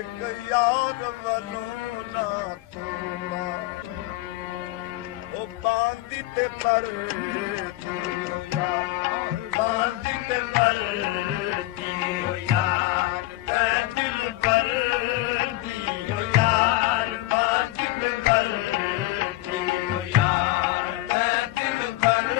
एक यार वलों ना तोड़ा ओ बांधी ते पर बांधी ते पर यार दिल पर दियो यार बांधी ते पर यार दिल पर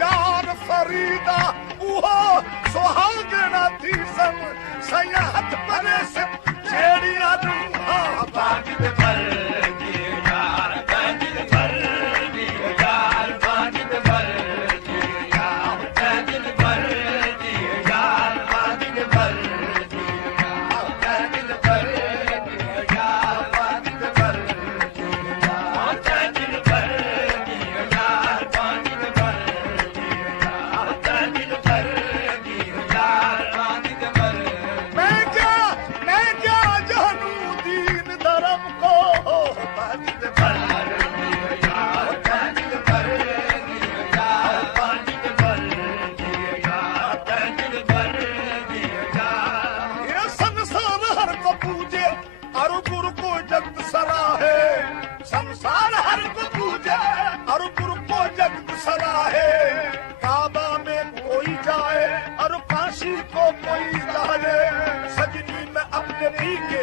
यार फरीदा उहो सुहागना थी सम सया हथ परे से छेड़िया तू हाँ बागी पे पर यार बागी पे पर यार बागी पे पर यार बागी पे पर यार बागी पे पर यार बागी पे पर यार बागी पे पर यार बागी पे पर यार बागी पे पर मैं क्या जानू दीन धर्म को नदी के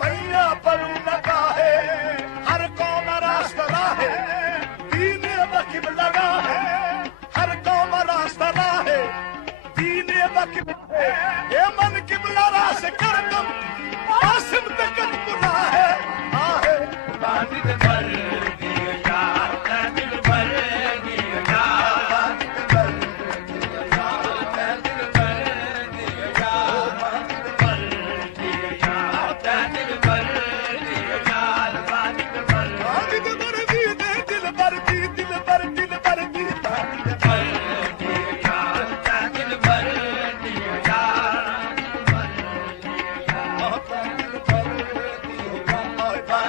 पैया परू लगा है हर कौम रास्ता राहे दीने वकीब लगा है हर कौम रास्ता राहे दीने वकीब ये मन किबला रास कर तुम आसिम तक बुला है आहे बादिल भर दिया यार दिल भर दिया यार दिल भर दिया यार दिल भर दिया यार दिल भर दिया यार बादिल भर दिया यार दिल भर दिल भर दिल भर दिल भर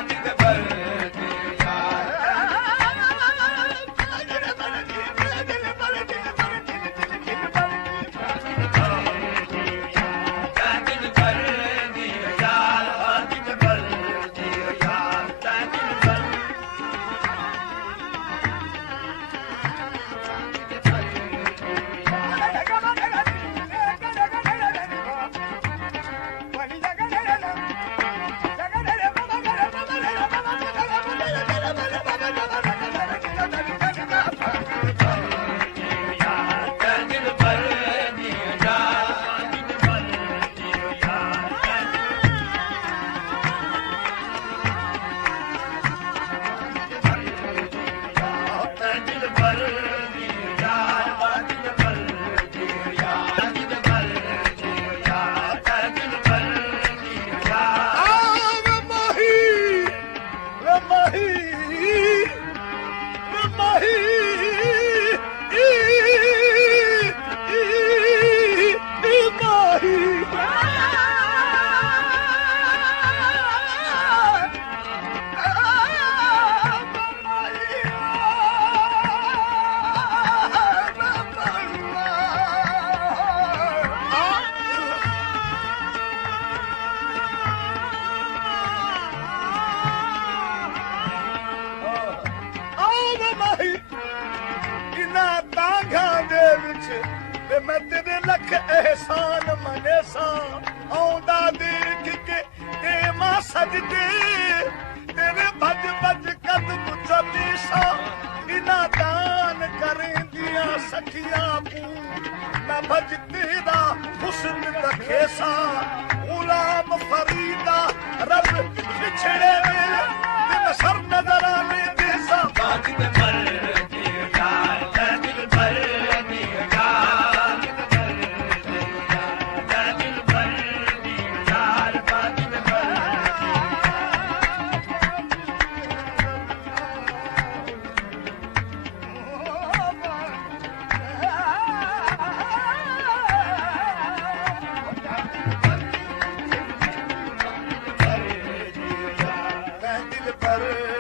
दिल भर दिया यार दिल भर दिया यार दिल भर मैं तेरे लख एहसान मने सा आउंदा देख के ते मां सजदे तेरे भज भज कदम चली सा इना दान करेंदियां सखियां पू मैं भज तेरा हुस्न रखे सा गुलाम फरीदा रब पिछड़े में ते सर नजर आने दे सा बात ते मर दिया यार दिल भर दिया यार दिल भर दिया यार बात ते मर दिल पर